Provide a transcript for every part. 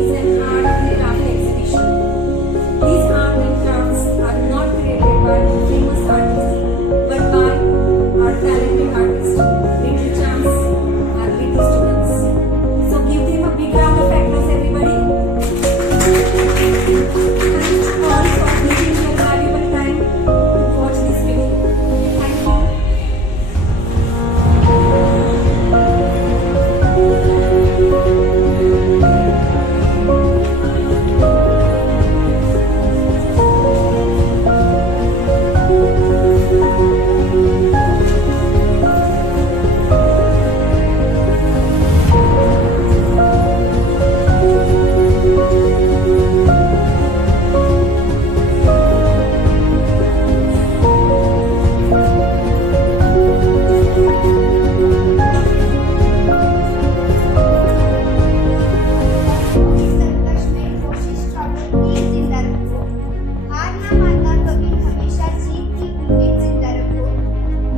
is an art and craft exhibition. These art and crafts are not created by famous artists but by our talented artists, little champs, our little students. So give them a big round of applause, everybody. Thank you all for giving your valuable time to watch this video. Thank you. संकट में कोशिश छोड़ो ये जिंदा रखो हार ना मानना कभी हमेशा जीत की उम्मीद जिंदा रखो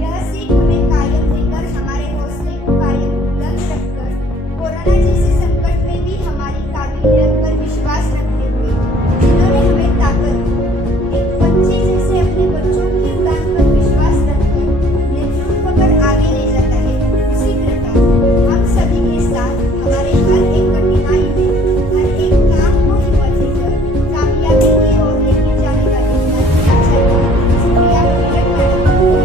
यह सीख हमें कायम लेकर हमारे हौसले को कायम बुलंद रखकर कोरोना जैसे संकट में भी हमारी काबिलियत पर विश्वास रखते हुए जिन्होंने हमें ताकत दी एक पंछी जैसे अपने बच्चों की उड़ान पर विश्वास रखकर नेतृत्व कर आगे ले जाता है उसी प्रकार हम सभी के साथ हमारे हर एक कठिनाई में हर एक काम को हिम्मत लेकर कामयाबी की ओर लेके जाने का इतना चाहिए शुक्रिया किरण मैडम हमारी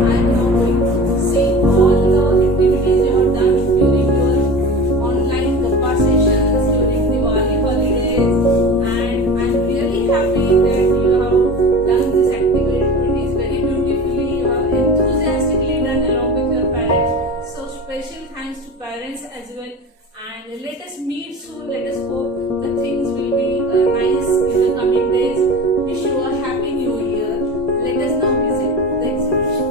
I'm now going to say all the activities you have done during your online Gappa sessions during Diwali holidays, and I'm really happy that you have done these activities very beautifully, enthusiastically done along with your parents. So special thanks to parents as well. And let us meet soon. Let us hope the things will be nice in the coming days. Wish you a happy new year. Let us now visit the exhibition.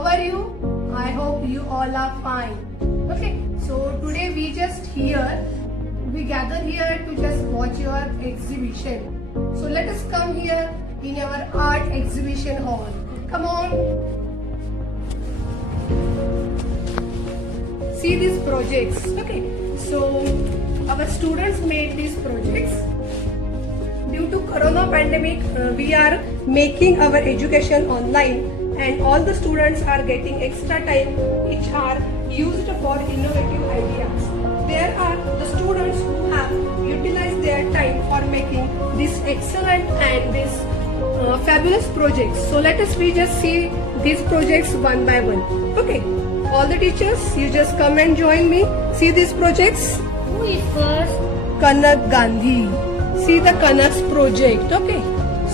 how are you? I hope you all are fine. Okay, so today we gather here to just watch your exhibition. So let us come here in our art exhibition hall. Come on. See these projects. Okay, so our students made these projects. Due to corona pandemic, we are making our education online, and all the students are getting extra time which are used for innovative ideas. There are the students who have utilized their time for making this excellent and this fabulous projects. So let us just see these projects one by one. Okay, all the teachers, you just come and join me. See these projects. Who is first? Kanak Gandhi. See the Kanak's project. Okay,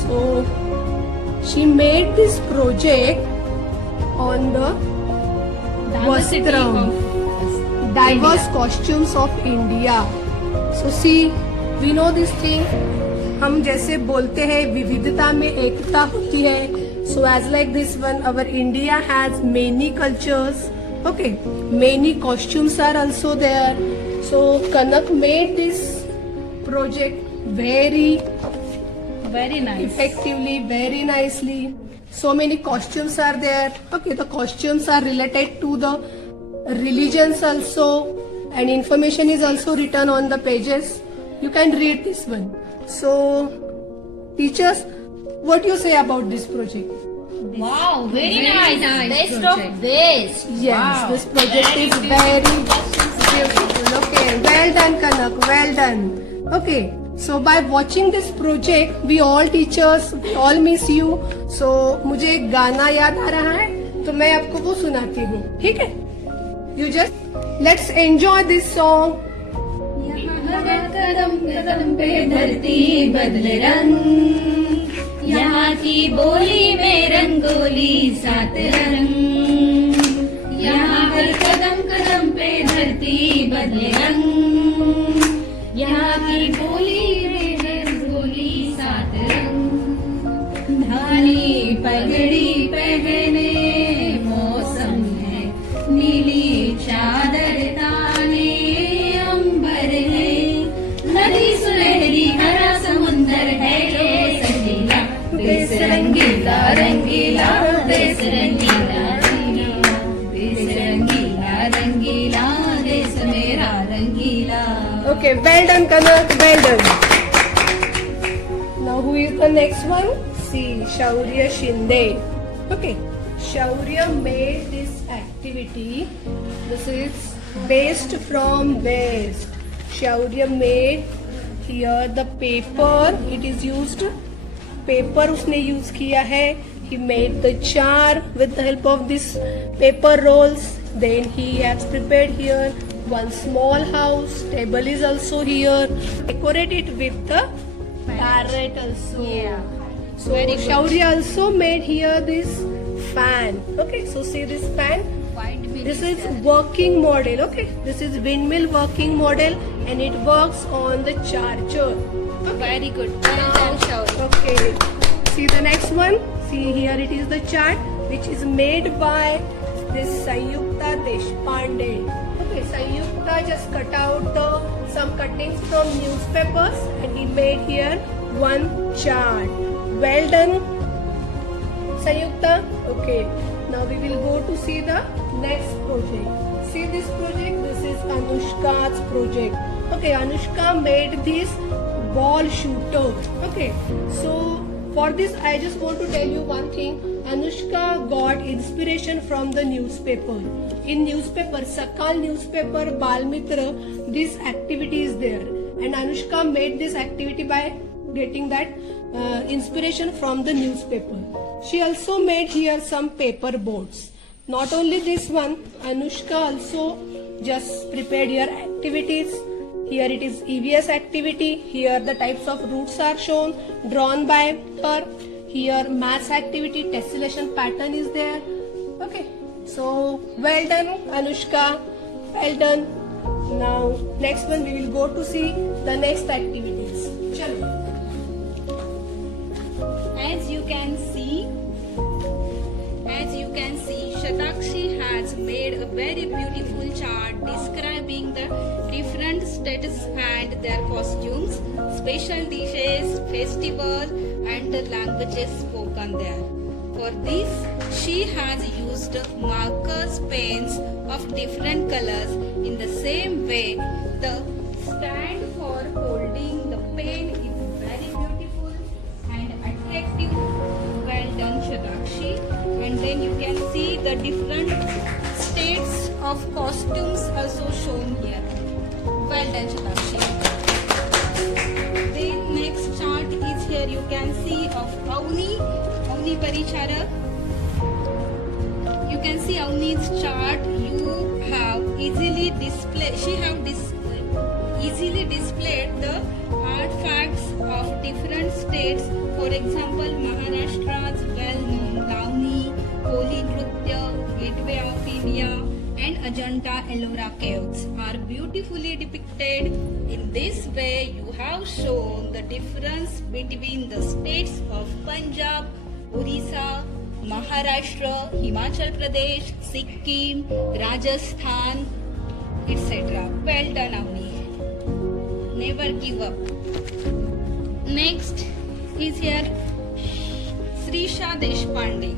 so she made this project on the Vastram, diverse costumes of India. So see, we know this thing. हम जैसे बोलते हैं विविधता में एकता होती है. So as like this one, our India has many cultures. Okay, many costumes are also there. So Kanak made this project very nice. effectively, very nicely. So many costumes are there. Okay, the costumes are related to the religions also, and information is also written on the pages. You can read this one. So, teachers, what do you say about this project? Wow, very nice. Best of best. Yes, Wow. this project is very beautiful. Okay, well done, Kanak. Well done. Okay, so by watching this project, we all teachers, we all miss you. So मुझे एक गाना याद आ रहा है, तो मैं आपको वो सुनाती हूँ. ठीक है? You just let's enjoy this song. कदम कदम पे धरती बदले रंग, यहाँ की बोली में रंगोली सात रंग. यहाँ हर कदम कदम पे धरती बदले रंग, यहाँ की बोली में रंगोली सात रंग. धानी पगड़ी पहने मौसम है नीली चादर ताने अंबर है, नदी सुनहरी हरा समुंदर है जो संगीला, देश रंगीला रंगीला, देश रंगीला रंगीला, देश रंगीला रंगीला, देश मेरा रंगीला. Okay, well done, Kanak. Well done. Now who is the next one? See, Shaurya Shinde. Okay, Shaurya made this activity. This is based from waste. Shaurya made here the paper. It is used. Paper उसने use किया है. He made the jar with the help of this paper rolls. Then he has prepared here one small house. Table is also here. Decorate it with the parrot also. Yeah. So Very good. Shaurya also made here this fan. Okay, so see this fan. This is working model. Okay, this is windmill working model, and it works on the charger. Okay. Very good. Well done, Shaurya. Okay, see the next one. See here it is the chart which is made by this Sanyukta Deshpande. Okay, Sanyukta just cut out some cuttings from newspapers and he made here one chart. Well done, Sanyukta. Okay, now we will go to see the next project. See this project? This is Anushka's project. Okay, Anushka made this ball shooter. Okay, so for this I just want to tell you one thing. Anushka got inspiration from the newspaper. In newspaper, Sakal newspaper, Balmitra, this activity is there, and Anushka made this activity by getting that inspiration from the newspaper. She also made here some paper boats. Not only this one, Anushka also just prepared here activities. Here it is EVS activity. Here the types of roots are shown, drawn by her. Here maths activity, tessellation pattern is there. Okay, so well done, Anushka. Well done. Now next one we will go to see the next activities. Chalo. As you can see, Shata and their costumes, special dishes, festivals, and the languages spoken there. For this, she has used markers, pens of different colors. In the same way, the stand for holding the pen is very beautiful and attractive. Well done, Shadakshi. And then you can see the different states of costumes also shown here. Well done, Shadakshi. The next chart is here. You can see of Avni Paricharak. You can see Avni's chart. You have easily displayed. She have easily displayed the artifacts of different states. For example, Maharashtra's well-known Lavani, Holi Nrutya, Gateway of India, and Ajanta Ellora caves are beautifully depicted. In this way, you have shown the difference between the states of Punjab, Orissa, Maharashtra, Himachal Pradesh, Sikkim, Rajasthan, etc. Well done, Avni. Never give up. Next is here Srisha Deshpande.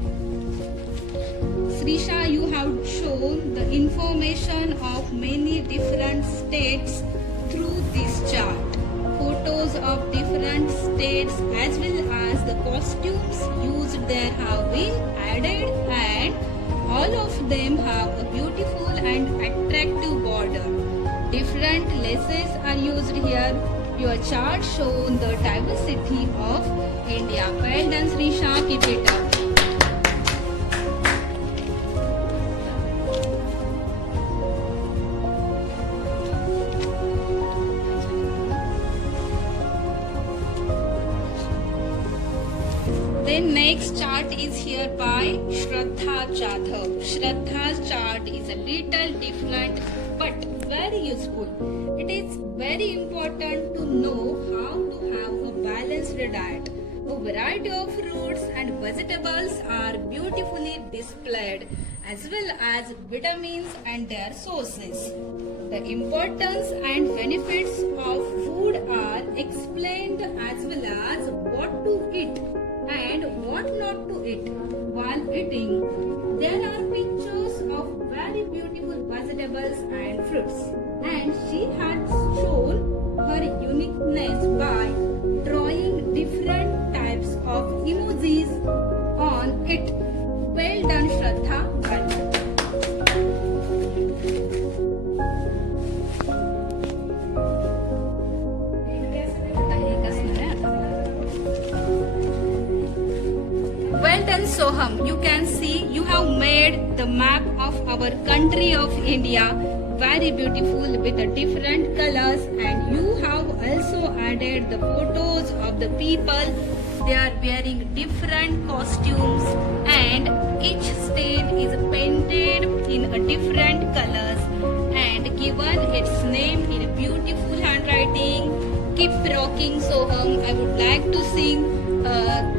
Srisha, you have shown the information of many different states through this chart. Photos of different states as well as the costumes used there have been added, and all of them have a beautiful and attractive border. Different laces are used here. Your chart shows the diversity of India. Well done, Srisha. Keep it up. Then next chart is here by Shraddha Jadhav. Shraddha's chart is a little different but very useful. It is very important to know how to have a balanced diet. A variety of fruits and vegetables are beautifully displayed, as well as vitamins and their sources. The importance and benefits of food are explained, as well as what to eat and what not to eat while eating. There are pictures of very beautiful vegetables and fruits, and she has shown her uniqueness by drawing different types of emojis on it. Well done, Shraddha. Well done. Well done, Soham. You can see you have made the map of our country of India very beautiful with the different colors, and you have also added the photos of the people. They are wearing different costumes, and each state is painted in a different colors and given its name in a beautiful handwriting. Keep rocking, Soham. I would like to sing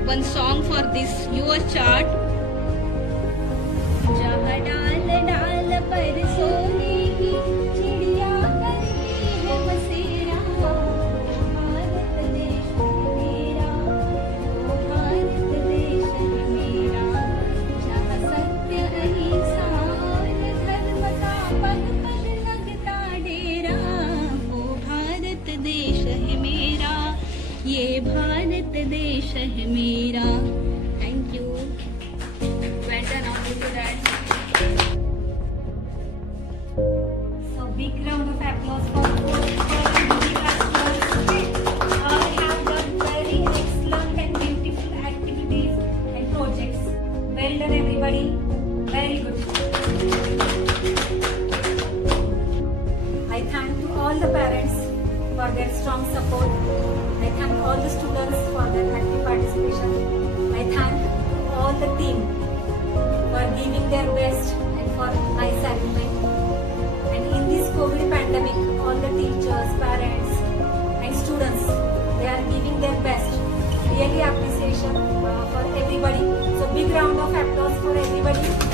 one song for this your chart. जहाँ डाल डाल पर सोने की चिड़िया करती है बसेरा, भारत देश है मेरा, वो भारत देश है मेरा, जहाँ सत्य अहिंसा और धर्म का पग पग लगता डेरा, वो भारत देश है मेरा, ये भारत देश है मेरा. Thank you. Well done, all of you guys. So big round of applause for both have done very excellent and beautiful activities and projects. Well done, everybody. Very good. I thank to all the parents for their strong support. I thank all the students for their active participation. I thank all the team for giving their best and for nice arrangement. And in this COVID pandemic, all the teachers, parents and students, they are giving their best. Really appreciation for everybody. So big round of applause for everybody.